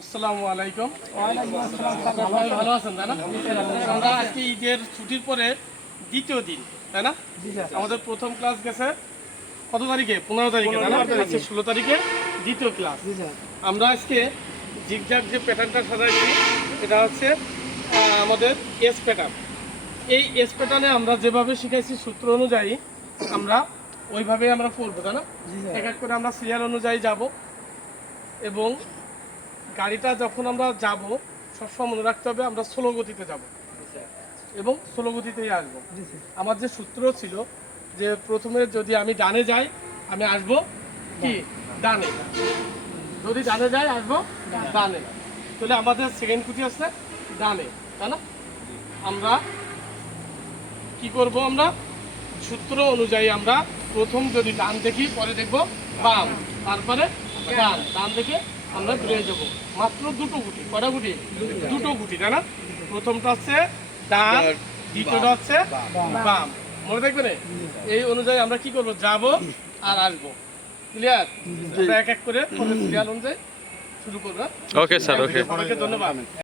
আসসালামু আলাইকুম। সবাই ভালো আছেন তাই না? আমরা আজকে ঈদের ছুটির পরে দ্বিতীয় দিন তাই না? আমাদের প্রথম ক্লাস গেছে কত তারিখে? 15 তারিখে তাই না? আজকে 16 তারিখে দ্বিতীয় ক্লাস। আমরা আজকে জিগজ্যাগ যে প্যাটার্নটা সাজাইছি এটা হচ্ছে আমাদের এস প্যাটার্ন। এই এস প্যাটার্নে আমরা যেভাবে শিখাইছি সূত্র অনুযায়ী আমরা ওইভাবে আমরা করবো তাই না? এক এক করে আমরা সিরিয়াল অনুযায়ী যাব এবং গাড়িটা যখন আমরা যাব সবসময় মনে রাখতে হবে আমরা স্লো গতিতে যাব এবং স্লো গতিতেই আসবো। আমার যে সূত্র ছিল যে প্রথমে যদি আমি ডানে যাই আমি আসবো কি ডানে, যদি ডানে যাই আসবো ডানে, তাহলে আমাদের সেকেন্ড কুটি আছে ডানে তাই না? আমরা কি করব, আমরা সূত্র অনুযায়ী আমরা প্রথম যদি ডান দেখি পরে দেখবো বাম, তারপরে ডান, ডান দেখে আমরা ঘুরে যাবো। মাত্র দুটো গুটি, কটা গুটি? দুটো গুটি তাই না? প্রথমটা হচ্ছে ডান, দ্বিতীয়টা হচ্ছে বাম। মনে থাকবে না? এই অনুযায়ী আমরা কি করব, যাব আর আসবো। ক্লিয়ার? আমরা এক এক করে সিরিয়াল অনুযায়ী শুরু করবো। ওকে স্যার, ওকে। সবাইকে ধন্যবাদ।